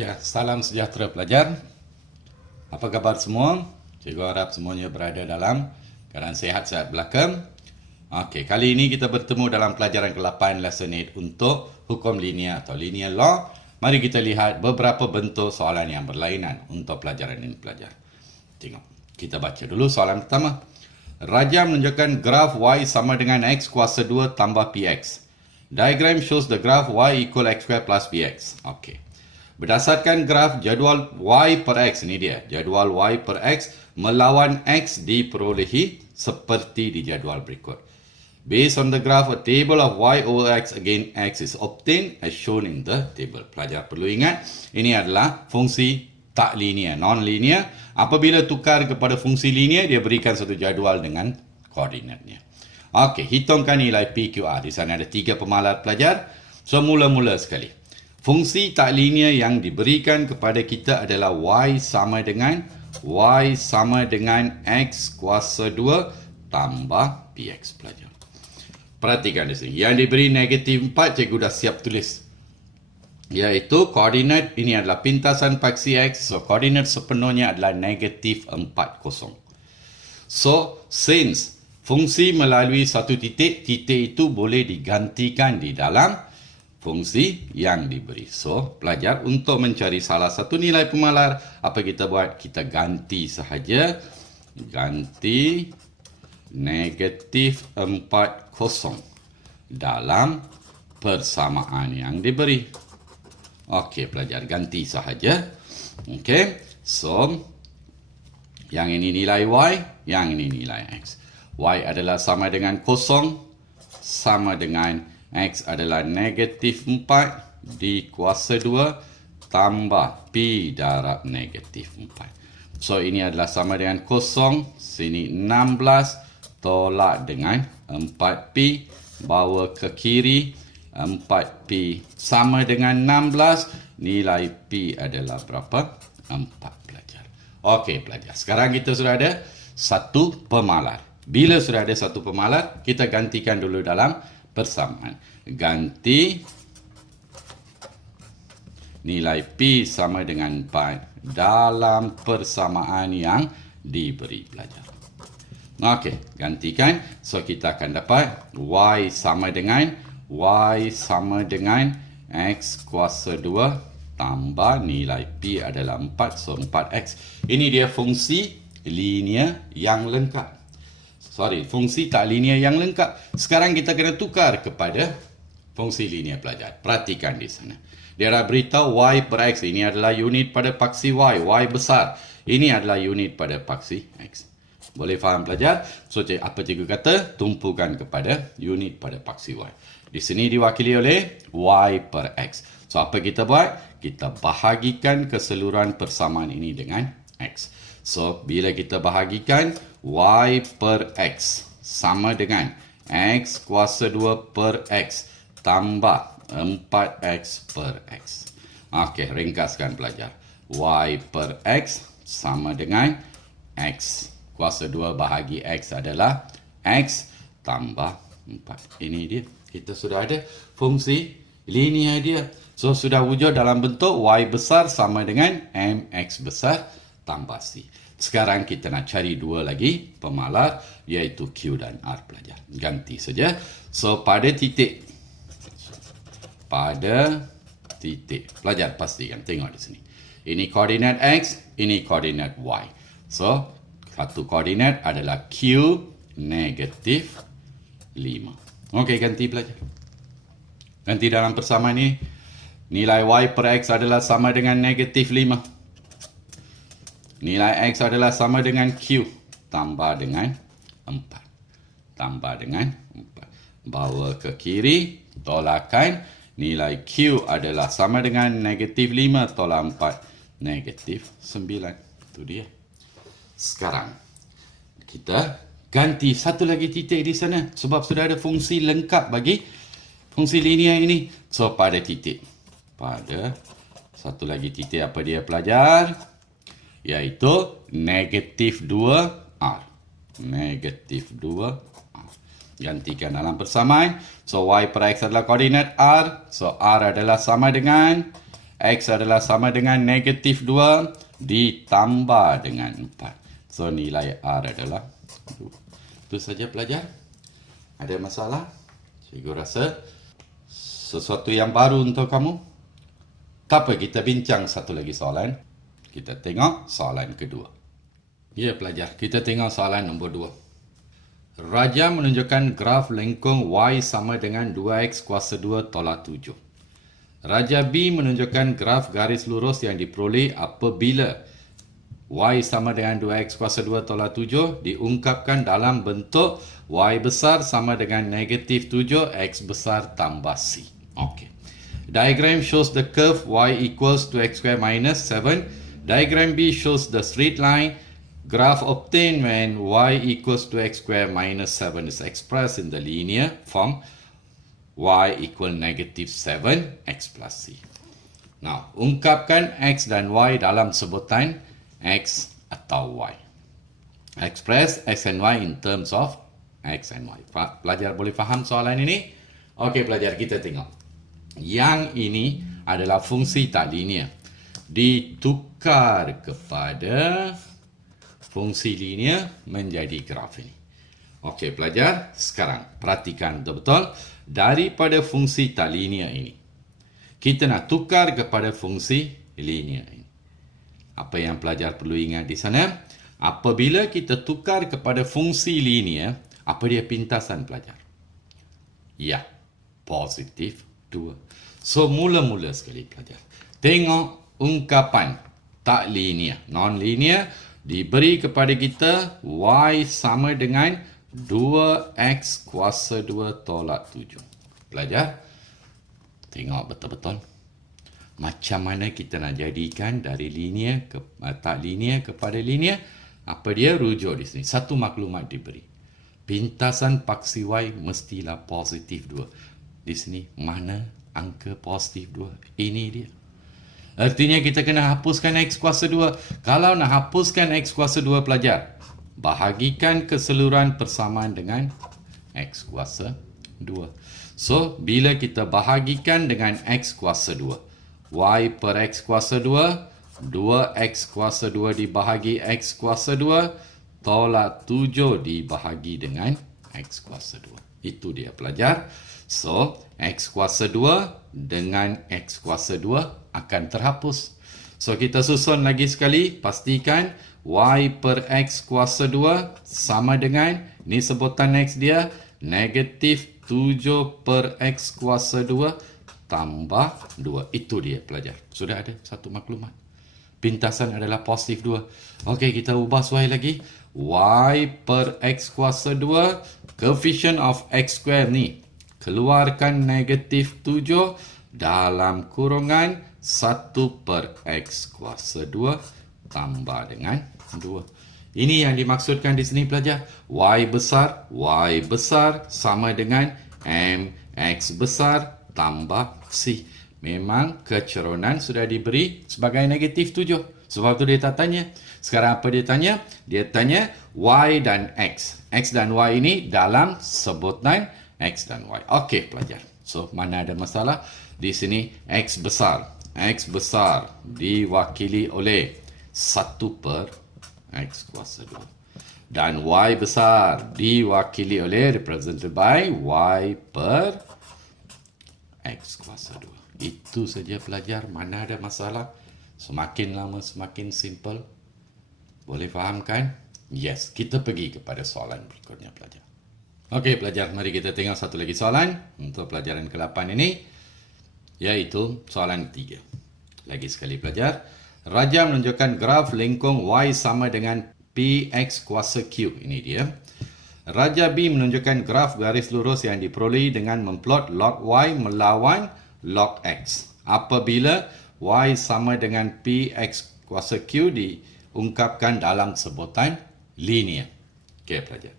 Ya, salam sejahtera pelajar. Apa khabar semua? Cikgu harap semuanya berada dalam keadaan sehat-sehat belaka. Okey, kali ini kita bertemu dalam pelajaran ke-8 lesson 8 untuk hukum linear atau linear law. Mari kita lihat beberapa bentuk soalan yang berlainan untuk pelajaran ini pelajar. Tengok, kita baca dulu soalan pertama. Raja menunjukkan graf y sama dengan x kuasa 2 tambah px. Diagram shows the graph y equal x square plus px. Okey. Berdasarkan graf jadual y per x, ini dia, jadual y per x melawan x diperolehi seperti di jadual berikut. Based on the graph, a table of y over x against x is obtained as shown in the table. Pelajar perlu ingat, ini adalah fungsi tak linear, non-linear. Apabila tukar kepada fungsi linear, dia berikan satu jadual dengan koordinatnya. Okey, hitungkan nilai PQR. Di sana ada 3 pemalar pelajar. So, mula-mula sekali. Fungsi tak linear yang diberikan kepada kita adalah y sama dengan x kuasa 2 tambah px pelajar. Perhatikan di sini. Yang diberi negatif 4, cikgu dah siap tulis. Iaitu koordinat ini adalah pintasan paksi x. So, koordinat sepenuhnya adalah negatif 40. So, since fungsi melalui satu titik, titik itu boleh digantikan di dalam fungsi yang diberi. So, pelajar untuk mencari salah satu nilai pemalar, apa kita buat? Kita ganti sahaja. Ganti negatif 40 dalam persamaan yang diberi. Okey, pelajar ganti sahaja. Okey, so yang ini nilai y, yang ini nilai x. Y adalah sama dengan 0, sama dengan x adalah negatif 4 di kuasa 2 tambah pi darab negatif 4. So, ini adalah sama dengan 0. Sini 16 tolak dengan 4pi. Bawa ke kiri. 4pi sama dengan 16. Nilai pi adalah berapa? 4 pelajar. Okey pelajar. Sekarang kita sudah ada satu pemalar. Bila sudah ada satu pemalar, kita gantikan dulu dalam persamaan. Ganti nilai pi sama dengan 4 dalam persamaan yang diberi pelajar. Okey, gantikan. So, kita akan dapat y sama dengan x kuasa 2 tambah nilai pi adalah 4. So, 4x. Ini dia fungsi linear yang lengkap. Fungsi tak linear yang lengkap. Sekarang kita kena tukar kepada fungsi linear pelajar. Perhatikan di sana. Dia dah beritahu y per x. Ini adalah unit pada paksi y. Y besar. Ini adalah unit pada paksi x. Boleh faham pelajar? So, apa cikgu kata? Tumpukan kepada unit pada paksi y. Di sini diwakili oleh y per x. So, apa kita buat? Kita bahagikan keseluruhan persamaan ini dengan x. So, bila kita bahagikan, y per x sama dengan x kuasa 2 per x tambah 4x per x. Okey, ringkaskan pelajar. Y per x sama dengan x kuasa 2 bahagi x adalah x tambah 4. Ini dia. Kita sudah ada fungsi linear dia. So, sudah wujud dalam bentuk y besar sama dengan mx besar tambah c. Sekarang kita nak cari dua lagi pemalar, iaitu Q dan R pelajar. Ganti saja. So, pada titik. Pelajar pastikan. Tengok di sini. Ini koordinat x, ini koordinat y. So, satu koordinat adalah Q negatif 5. Okey, ganti pelajar. Ganti dalam persamaan ini. Nilai y per x adalah sama dengan negatif 5. Nilai x adalah sama dengan Q tambah dengan 4. Tambah dengan 4. Bawa ke kiri. Tolakkan. Nilai Q adalah sama dengan negatif 5 tolak 4. Negatif 9. Itu dia. Sekarang, kita ganti satu lagi titik di sana. Sebab sudah ada fungsi lengkap bagi fungsi linear ini. So, pada titik. Pada satu lagi titik apa dia pelajar? Iaitu negatif 2R. Negatif 2R. Gantikan dalam persamaan. So, y per x adalah koordinat R. So, R adalah sama dengan X adalah sama dengan negatif 2 ditambah dengan 4. So, nilai R adalah 2. Itu saja pelajar. Ada masalah? Cikgu rasa sesuatu yang baru untuk kamu. Tak apa, kita bincang satu lagi soalan. Kita tengok soalan kedua. Ya pelajar, kita tengok soalan nombor 2. Raja menunjukkan graf lengkung Y sama dengan 2X kuasa 2 tolak 7. Raja B menunjukkan graf garis lurus yang diperoleh apabila Y sama dengan 2X kuasa 2 tolak 7 diungkapkan dalam bentuk Y besar sama dengan negatif 7 X besar tambah C. Okey. Diagram shows the curve Y equals to X square minus 7. Diagram B shows the straight line. Graph obtained when Y equals to X square minus 7 is expressed in the linear form Y equal negative 7 X plus C. Now, ungkapkan X dan Y dalam sebutan X atau Y. Express X and Y in terms of X and Y. Pelajar boleh faham soalan ini? Okey pelajar, kita tengok. Yang ini adalah fungsi tak linear. Ditukar kepada fungsi linear menjadi graf ini. Okey pelajar, sekarang perhatikan betul-betul. Daripada fungsi tak linear ini, kita nak tukar kepada fungsi linear ini. Apa yang pelajar perlu ingat di sana? Apabila kita tukar kepada fungsi linear, apa dia pintasan pelajar? Ya, positif 2. So, mula-mula sekali pelajar. Tengok ungkapan tak linear, non-linear, diberi kepada kita Y sama dengan 2X kuasa 2 tolak 7. Pelajar, tengok betul-betul. Macam mana kita nak jadikan dari linear ke tak linear kepada linear? Apa dia rujuk di sini? Satu maklumat diberi. Pintasan paksi Y mestilah positif 2. Di sini mana angka positif 2? Ini dia. Artinya kita kena hapuskan X kuasa 2. Kalau nak hapuskan X kuasa 2 pelajar, bahagikan keseluruhan persamaan dengan X kuasa 2. So, bila kita bahagikan dengan X kuasa 2, Y per X kuasa 2, 2X kuasa 2 dibahagi X kuasa 2, tolak 7 dibahagi dengan X kuasa 2. Itu dia pelajar. So, X kuasa 2 dengan X kuasa 2 akan terhapus. So, kita susun lagi sekali. Pastikan Y per X kuasa 2 sama dengan, ni sebutan X dia, negatif 7 per X kuasa 2 tambah 2. Itu dia pelajar. Sudah ada satu maklumat. Pintasan adalah positif 2. Okey, kita ubah Y lagi. Y per X kuasa 2, coefficient of X square ni. Keluarkan negatif 7 dalam kurungan 1 per X kuasa 2 tambah dengan 2. Ini yang dimaksudkan di sini pelajar. Y besar sama dengan MX besar tambah C. Memang keceronan sudah diberi sebagai negatif 7. Sebab tu dia tak tanya. Sekarang apa dia tanya? Dia tanya Y dan X. X dan Y ini dalam sebutan X dan Y. Okey pelajar. So, mana ada masalah? Di sini X besar. X besar diwakili oleh 1 per X kuasa 2. Dan Y besar diwakili oleh, represented by Y per X kuasa 2. Itu saja pelajar. Mana ada masalah? Semakin lama semakin simple. Boleh faham kan? Yes. Kita pergi kepada soalan berikutnya pelajar. Okey pelajar, mari kita tengok satu lagi soalan untuk pelajaran ke-8 ini, iaitu soalan 3. Lagi sekali pelajar. Raja menunjukkan graf lengkung Y sama dengan PX kuasa Q. Ini dia. Raja B menunjukkan graf garis lurus yang diperoleh dengan memplot log Y melawan log X. Apabila Y sama dengan PX kuasa Q diungkapkan dalam sebutan linear. Okey pelajar.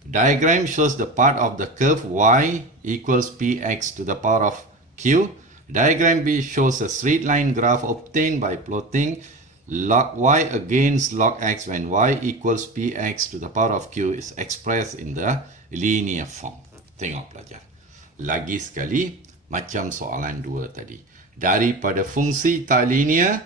Diagram shows the part of the curve Y equals Px to the power of Q. Diagram B shows a straight line graph obtained by plotting log Y against log X when Y equals Px to the power of Q is expressed in the linear form. Tengok pelajar. Lagi sekali, macam soalan 2 tadi. Daripada fungsi tak linear,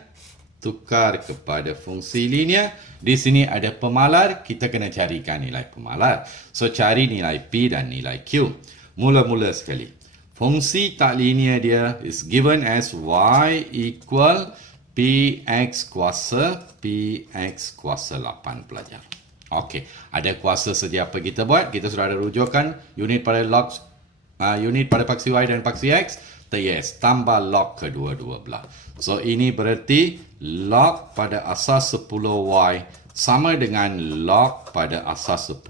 tukar kepada fungsi linear. Di sini ada pemalar, kita kena carikan nilai pemalar. So, cari nilai P dan nilai Q. Mula-mula sekali. Fungsi tak linear dia is given as y equal px kuasa 8 pelajar. Okey, ada kuasa sedia apa kita buat? Kita sudah ada rujukan unit pada log unit pada paksi y dan paksi x. Yes, tambah log kedua-dua belah. So, ini berarti log pada asas 10y sama dengan log pada asas 10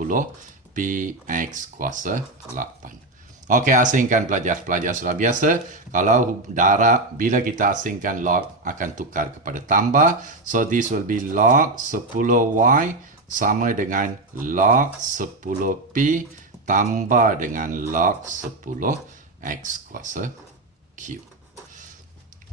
px kuasa 8. Okey, asingkan pelajar. Pelajar sudah biasa. Kalau darab, bila kita asingkan log, akan tukar kepada tambah. So, this will be log 10y sama dengan log 10p tambah dengan log 10x kuasa Q.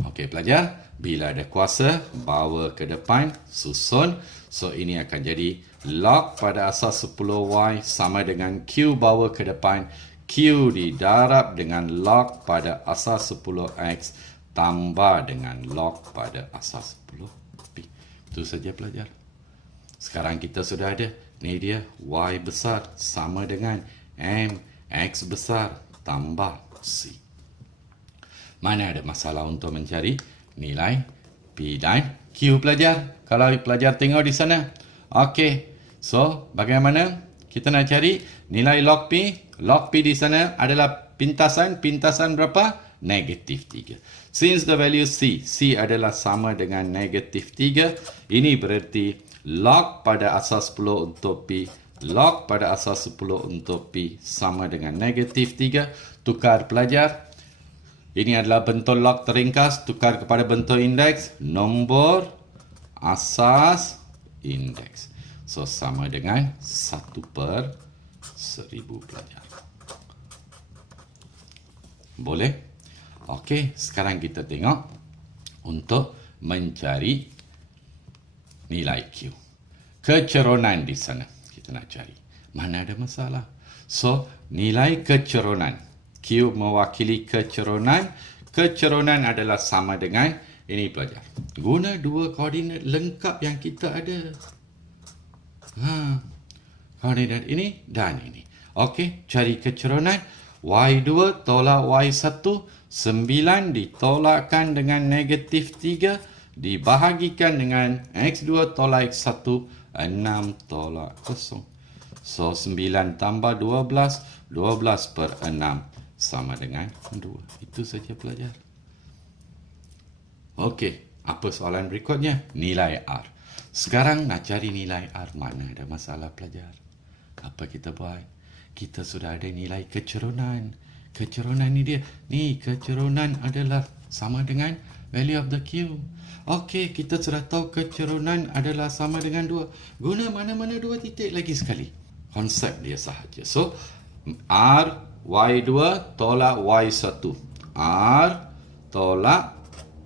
Okey pelajar, bila ada kuasa, bawa ke depan, susun. So, ini akan jadi log pada asas 10y sama dengan Q bawa ke depan. Q didarab dengan log pada asas 10x tambah dengan log pada asas 10p. Itu saja pelajar. Sekarang kita sudah ada. Ni dia y besar sama dengan mx besar tambah c. Mana ada masalah untuk mencari nilai P dan Q pelajar? Kalau pelajar tengok di sana. Okey. So, bagaimana kita nak cari nilai log P? Log P di sana adalah pintasan. Pintasan berapa? Negatif 3. Since the value C adalah sama dengan negatif 3, ini berarti log pada asas 10 untuk P, log pada asas 10 untuk P sama dengan negatif 3. Tukar pelajar. Ini adalah bentuk log teringkas, tukar kepada bentuk indeks, nombor, asas, indeks. So, sama dengan 1/1000 pelajar. Boleh? Okey, sekarang kita tengok untuk mencari nilai Q. Keceronan di sana kita nak cari. Mana ada masalah. So, nilai keceronan. Q mewakili keceronan. Keceronan adalah sama dengan ini pelajar. Guna dua koordinat lengkap yang kita ada. Koordinat ini dan ini. Okey, cari keceronan. Y2 tolak Y1. 9 ditolakkan dengan negatif 3. Dibahagikan dengan X2 tolak X1. 6 tolak 0. So, 9 tambah 12. 12/6. Sama dengan 2. Itu saja pelajar. Okey, apa soalan berikutnya? Nilai R. Sekarang nak cari nilai R. Mana ada masalah pelajar? Apa kita buat? Kita sudah ada nilai keceronan. Keceronan ni dia. Ni keceronan adalah sama dengan value of the Q. Okey, kita sudah tahu keceronan adalah sama dengan 2. Guna mana-mana 2 titik lagi sekali. Konsep dia sahaja. So, R Y2 tolak Y1. R tolak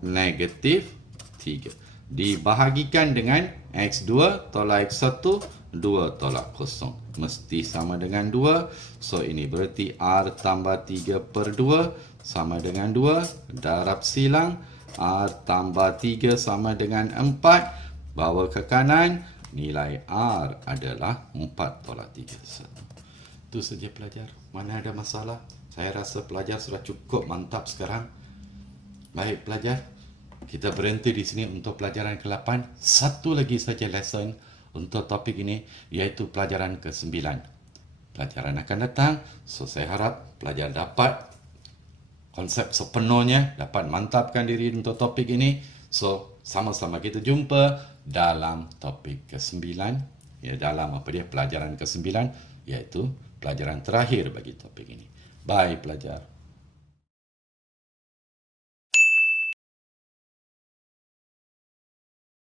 negatif 3. Dibahagikan dengan X2 tolak X1. 2 tolak 0. Mesti sama dengan 2. So, ini berarti R tambah 3/2 sama dengan 2. Darab silang. R tambah 3 sama dengan 4. Bawa ke kanan. Nilai R adalah 4 tolak 3. 1. Itu saja pelajar. Mana ada masalah? Saya rasa pelajar sudah cukup mantap sekarang. Baik pelajar, kita berhenti di sini untuk pelajaran ke-8. Satu lagi saja lesson untuk topik ini, iaitu pelajaran ke-9. Pelajaran akan datang, so saya harap pelajar dapat konsep sepenuhnya, dapat mantapkan diri untuk topik ini. So, sama-sama kita jumpa dalam topik ke-9, ya, dalam apa dia, pelajaran ke-9, iaitu pelajaran terakhir bagi topik ini. Bye pelajar.